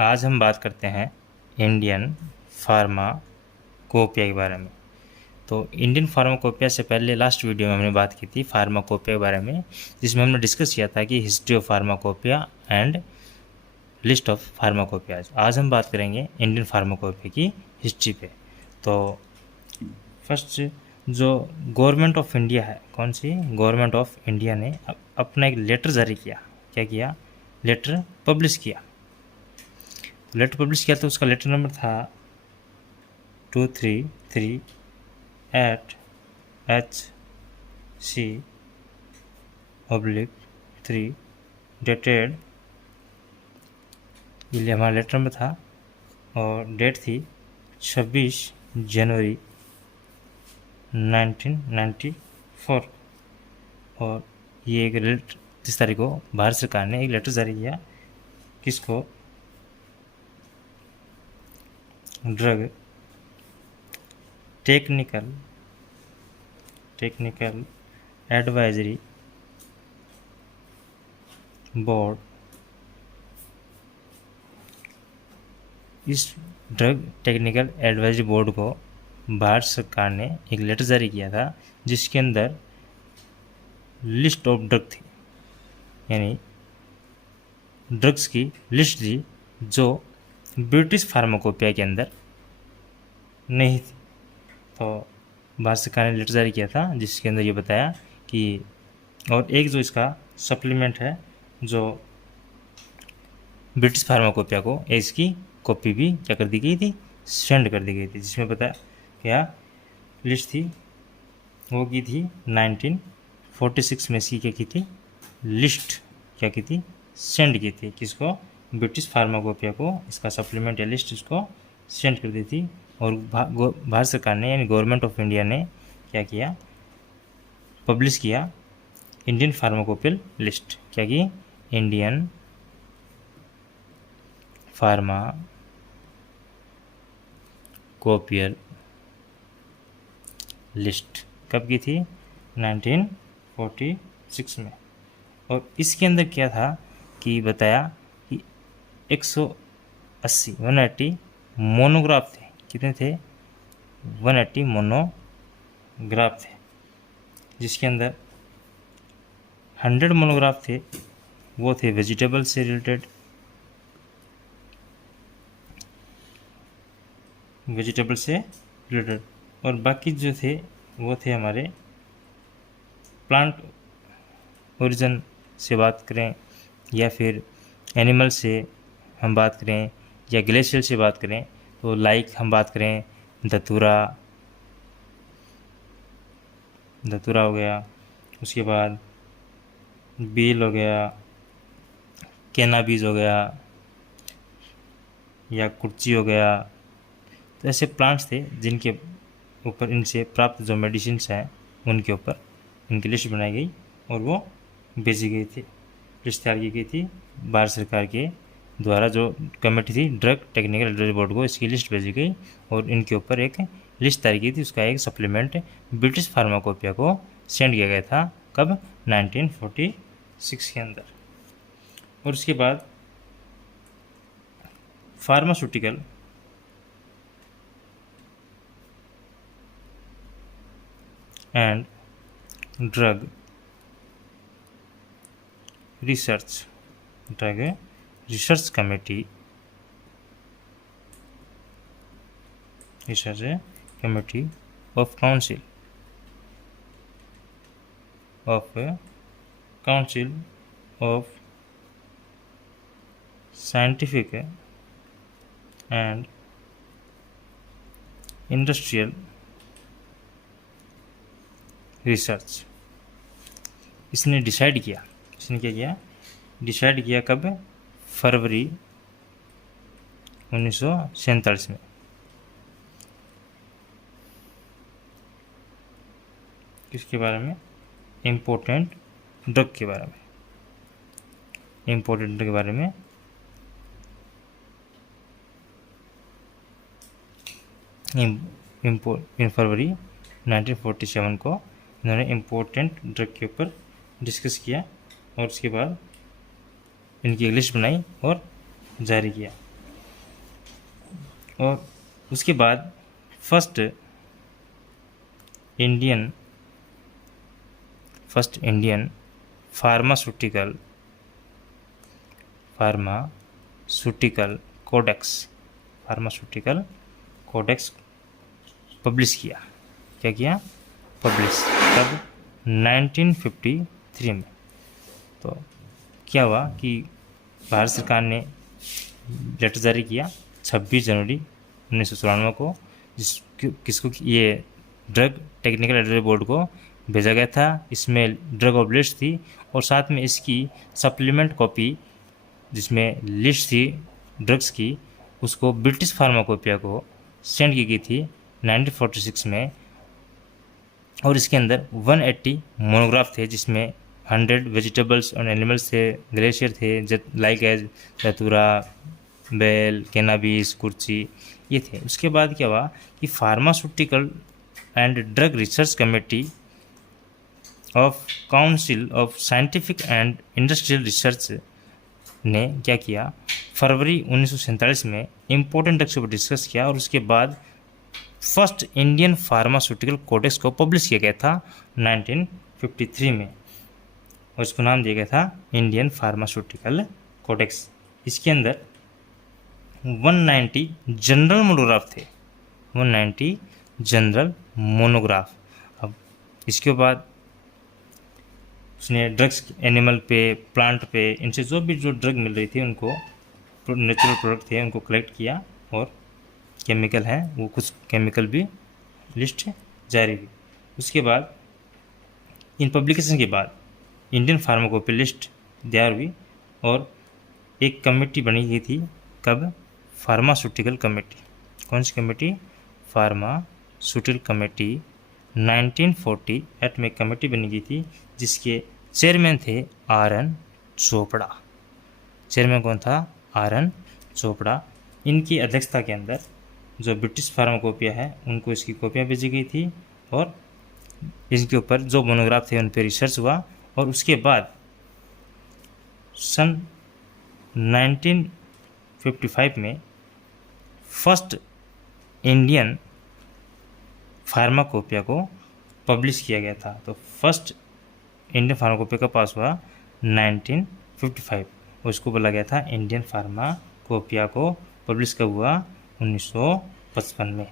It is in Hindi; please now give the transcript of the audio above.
आज हम बात करते हैं इंडियन फार्माकोपिया के बारे में। तो इंडियन फार्माकोपिया से पहले लास्ट वीडियो में हमने बात की थी फार्माकोपिया के बारे में, जिसमें हमने डिस्कस किया था कि history of pharmacopoeia and list of pharmacopoeia. आज हम बात करेंगे इंडियन फार्माकोपिया की हिस्ट्री पे। तो फर्स्ट जो गवर्नमेंट ऑफ इंडिया है, कौन सी गवर्नमेंट ऑफ इंडिया ने अपना एक लेटर जारी किया। क्या किया? लेटर पब्लिश किया। लेटर पब्लिश किया तो उसका लेटर नंबर था 233 एट HC/3 डेटेड, ये हमारा लेटर नंबर था और डेट थी 26 जनवरी 1994। और ये एक लेटर 30 तारीख को भारत सरकार ने एक लेटर जारी किया। किसको? Drug technical advisory board. इस ड्रग टेक्निकल एडवाइजरी बोर्ड को भारत सरकार ने एक लेटर जारी किया था, जिसके अंदर लिस्ट ऑफ ड्रग थी, यानी ड्रग्स की लिस्ट थी जो ब्रिटिश फार्माकोपिया के अंदर नहीं थी। तो भारत सरकार ने लेटर जारी किया था जिसके अंदर ये बताया कि, और एक जो इसका सप्लीमेंट है जो ब्रिटिश फार्माकोपिया को, इसकी कॉपी भी क्या कर दी गई थी, सेंड कर दी गई थी, जिसमें पता क्या लिस्ट थी वो की थी 1946 में इसकी क्या की थी, लिस्ट क्या की थी, सेंड की थी। किसको? ब्रिटिश फार्माकोपिया को इसका सप्लीमेंट या लिस्ट इसको सेंड कर दी थी। और भारत सरकार ने यानी गवर्नमेंट ऑफ इंडिया ने क्या किया, पब्लिश किया इंडियन फार्माकोपियल लिस्ट। क्या की? इंडियन फार्माकोपियल लिस्ट कब की थी? 1946 में। और इसके अंदर क्या था कि बताया कि 180 मोनोग्राफ थे। कितने थे? 180 मोनोग्राफ थे, जिसके अंदर 100 मोनोग्राफ थे वो थे वेजिटेबल से रिलेटेड, और बाकी जो थे वो थे हमारे प्लांट ओरिजिन से बात करें या फिर एनिमल से हम बात करें या ग्लेशियर से बात करें, तो लाइक हम बात करें धतूरा हो गया, उसके बाद बील हो गया, कैनाबीज हो गया या कुर्ची हो गया। तो ऐसे प्लांट्स थे जिनके ऊपर इनसे प्राप्त जो मेडिसिन्स हैं उनके ऊपर इनकी लिस्ट बनाई गई और वो भेजी गई थी। लिस्ट तैयार की गई थी भारत सरकार के द्वारा, जो कमेटी थी ड्रग टेक्निकल एडवाइजरी बोर्ड को इसकी लिस्ट भेजी गई और इनके ऊपर एक लिस्ट तैयार की थी। उसका एक सप्लीमेंट ब्रिटिश फार्माकोपिया को सेंड किया गया था। कब? 1946 के अंदर। और उसके बाद pharmaceutical and drug research committee of council of scientific and industrial research, इसने डिसाइड किया। इसने क्या किया? डिसाइड किया कब? फरवरी 1947 में। किसके बारे में? इम्पोर्टेंट ड्रग के बारे में। इम्पोर्टेंट ड्रग के बारे में इन फरवरी 1947 को इन्होंने इम्पोर्टेंट ड्रग के ऊपर डिस्कस किया और उसके बाद इनकी एक लिस्ट बनाई और जारी किया। और उसके बाद first Indian pharmaceutical codex publish किया। क्या किया? पब्लिश। कब? 1953 में। तो क्या हुआ कि भारत सरकार ने लेटर जारी किया 26 जनवरी 1994 को, किसको? ये ड्रग टेक्निकल एडवाइजरी बोर्ड को भेजा गया था। इसमें ड्रग ऑफ लिस्ट थी और साथ में इसकी सप्लीमेंट कॉपी जिसमें लिस्ट थी ड्रग्स की, उसको ब्रिटिश फार्माकोपिया को सेंड की गई थी 1946 में। और इसके अंदर 180 मोनोग्राफ थे जिसमें 100 वेजिटेबल्स और एनिमल्स थे, ग्लेशियर थे लाइक एज धतूरा, बेल, कैनाबिस, कुर्ची, ये थे। उसके बाद क्या हुआ कि pharmaceutical and drug research committee of council of scientific and industrial research ने क्या किया, फरवरी 1947 में इम्पोर्टेंट ड्रग्स पर डिस्कस किया और उसके बाद फर्स्ट इंडियन फार्मास्यूटिकल कोडेक्स को पब्लिश किया गया था 1953 में और इसको नाम दिया गया था इंडियन फार्मास्यूटिकल कोडेक्स। इसके अंदर 190 जनरल मोनोग्राफ थे, 190 जनरल मोनोग्राफ। अब इसके बाद उसने ड्रग्स एनिमल पे, प्लांट पे, इनसे जो ड्रग मिल रही थी उनको, नेचुरल प्रोडक्ट थे, उनको कलेक्ट किया और केमिकल है वो कुछ केमिकल भी लिस्ट जारी हुई। उसके बाद इन पब्लिकेशन के बाद इंडियन फार्माकोपिया लिस्ट तैयार हुई और एक कमेटी बनी गई थी। कब? Pharmaceutical committee. कौन सी कमेटी? Pharmaceutical committee. 1948 में कमेटी बनी गई थी जिसके चेयरमैन थे RN चोपड़ा। चेयरमैन कौन था? RN चोपड़ा। इनकी अध्यक्षता के अंदर जो ब्रिटिश फार्माकोपिया है उनको इसकी कॉपियाँ भेजी गई थी और इसके ऊपर जो मोनोग्राफ थे उन पर रिसर्च हुआ और उसके बाद सन 1955 में फर्स्ट इंडियन फार्माकोपिया को पब्लिश किया गया था। तो फर्स्ट इंडियन फार्माकोपिया का पास हुआ 1955 और उसको बोला गया था इंडियन फार्माकोपिया को पब्लिश कब हुआ? 1955 में।